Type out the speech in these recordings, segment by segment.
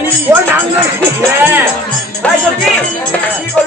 নাগানি ওই নাম নাই হ্যাঁ। ভাই সত্যি কি?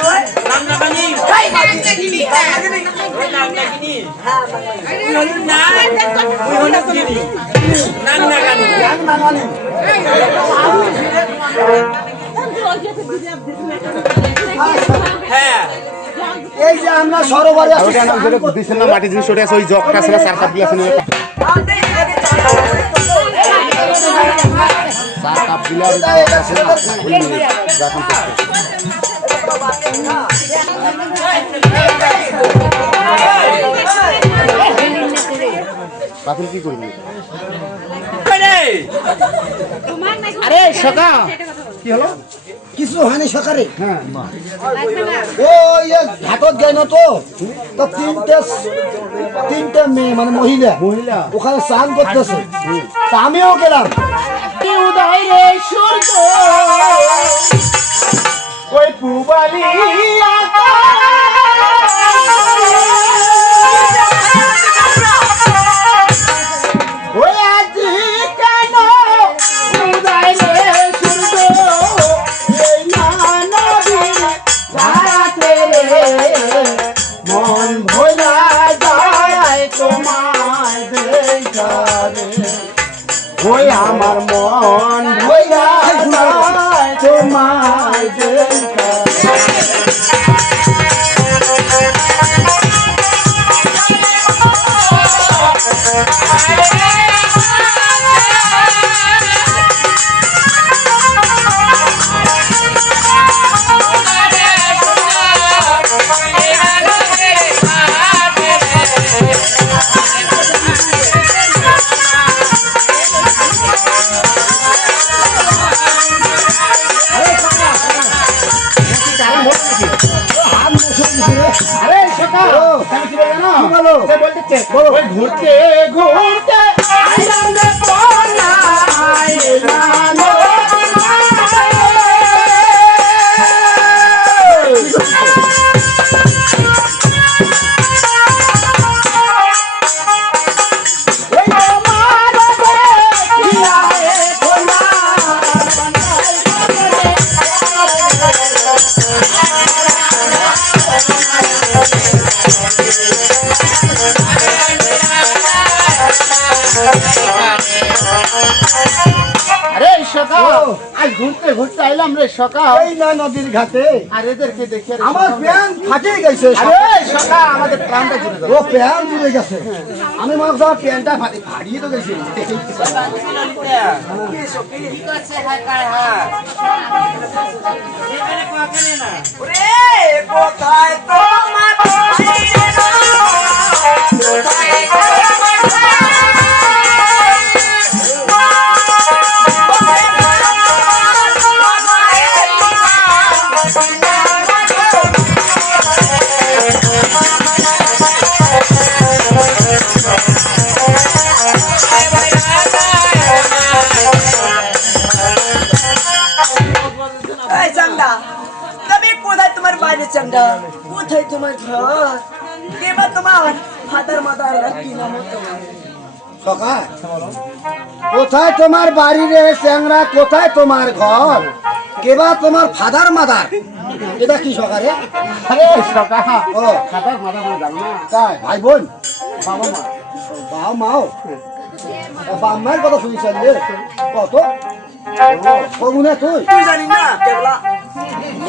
ভাই নাম নাগানি ভাই? নাম নাকি ওই নাম নাগিনি হ্যাঁ। না ওই হলো নাম নাম হ্যাঁ এই যে আমরা সরোবরে আসি ওটা না মাটি জিনিস ওটা আছে ওই জগটা আছে না চার কাপ গিলাস নিয়ে চার কাপ গিলাস জগ আছে না? ওই নিয়ে যখন বাতিল কি করবি? আরে সকা কি হলো? কিছু হয়নি সকালে হ্যাঁ। ও ইয়ে ঘাটত যায় না তো? তো তিনটে তিনটে মেয়ে মানে মহিলা। মহিলা। ওখানে স্নান করতেছে। আমিও গেলাম। উদয় রে সূর্য ওই পুবালি মন ভোলা ওই আমার মন যায়। তোমায় ওই ঘুরতে ঘুরতে ঘুরতে ঘুরতে আইলাম রে সকা এই না নদীর ঘাটে। আর এদেরকে দেখে আমার। প্যান ফাটে গেছে আরে সকাল। আমাদের প্রাণটা জুড়ে গেছে। ও প্যান জুড়ে গেছে। আমি মনে করছি প্যানটা ফাটে ফাটিয়ে তো গেছি। কোথায় কোথায় তোমার ঘর এবার তোমার ফাদার মাদার কি নাম তোমার সকা কোথায় তোমার বাড়ি রে চ্যাংরা? কোথায় তোমার ঘর? কেবা তোমার ফাদার মাদার এটা কি সকারে আরে সকা ও। জানো না? তাই ভাই বোন? বাবা মা। বাবা মাও? বাবা মায়ের কথা শুনিস রে? কত? কমুনে তুই? তুই জানি না কেবলা?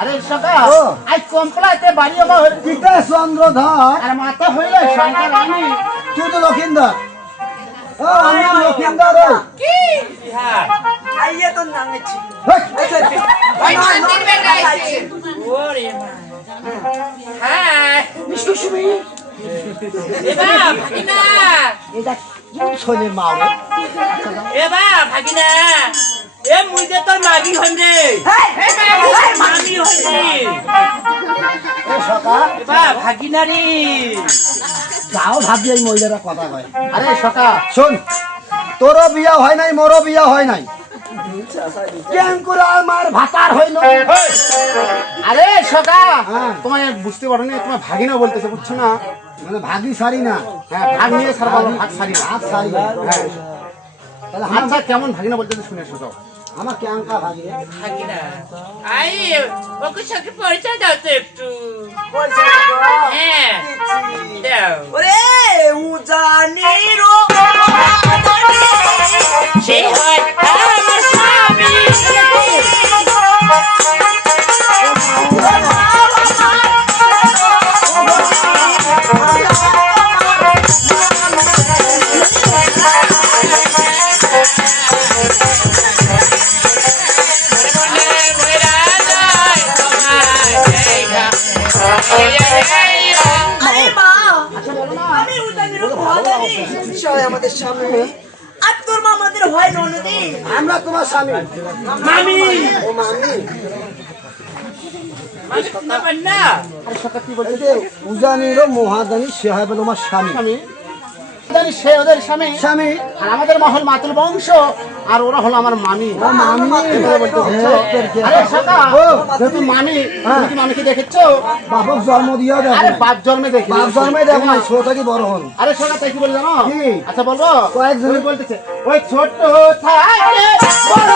আরে সকা ও। আজ কমপ্লাইতে বাড়ি আমার কিটা চন্দ্রধর? আর মাথা হইলে শঙ্কর রানী। তুই তো লক্ষিন্দর? ও আমি লক্ষিন্দর ও আইয়ে তো নামেছি হেই, ওরে মা। হাই এবা ভাগিনা। এটা কোন ছেলের মা এবা ভাগিনা। এ মুই যে তোর মাগি হন রে মামি হন রে এ সকা। ভাগিনা যাও ভাবি এই মহিলারা কথা কয়। আরে সকা। শোন তোরও বিয়া হয় নাই মোরও বিয়া হয় নাই। আমার ভাতার হইল? আরে সকা। হ্যাঁ। তোমায় বুঝতে পারো না তোমার ভাগিনা বলতেছে বুঝছ না? মানে ভাগি সারি না। হ্যাঁ ভাগ নিয়ে সার ভাগ সারি না। ভাত সারি। না হ্যাঁ। তাহলে কেমন ভাগিনা বলতেছে শুনে শোনো আমার ক্যাঙ্কা ভাগি রে ভাগিনা। আই ওকে সাথে পরিচয় দাও তো একটু। বলছে হ্যাঁ দাও। ওরে উজানি রো আমাদের সামনে। আর তোর মা আমাদের হয় ননদি আমরা তোমার স্বামী। মামি! ও মামি। মামি শোনা পান না। আরে সকা কি এই উজানির মহাদানি সে হবে তোমার স্বামী? সে ওদের স্বামী। স্বামী। আর আমাদের মহল মাতুল বংশ আর ওরা হলো আমার মামি। ও। যেহেতু মামি হ্যাঁ। তুমি কি মামিকে দেখেছ? বাপক জন্ম দিয়েও দেখো আরে বাপ জন্মে দেখি। বাপ জন্মে দেখো ছোট কি বড় হন। আরে সোনা তাই কি বলে জানো? আচ্ছা বলব কয়েকজন- বলতেছে ওই ছোট থাকে বড়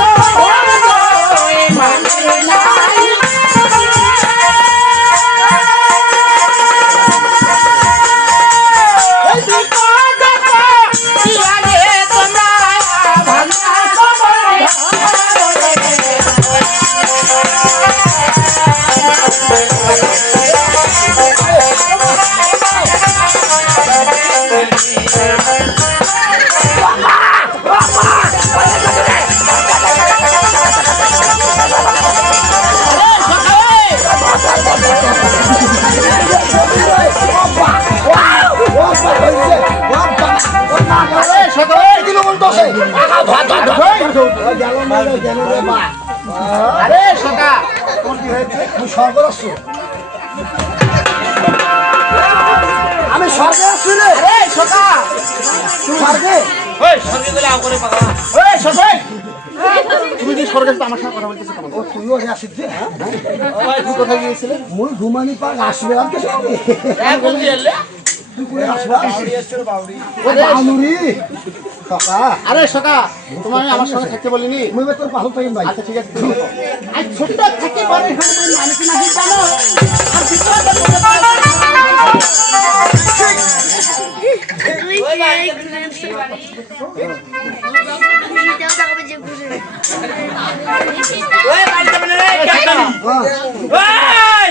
আরে আমি স্বর্গে আসছি রে। স্বর্গে। ওই করে ওই তুমি যে স্বর্গে আমার সাথে কথা বলতেছো ও তুইও আসিস হ্যাঁ তুই কোথায় গিয়েছিলে? মুই ঘুমানি পাক আসবে আর কিছু এখন আরে সকা তোমার আমার সঙ্গে থাকতে বলিনি। মুই তোর পাহল পাইম ভাই আচ্ছা ঠিক আছে আজ ছোট্ট থেকে বড় আমি কি নাহি জানো। আর ওই বাড়িতে বলে রে ওই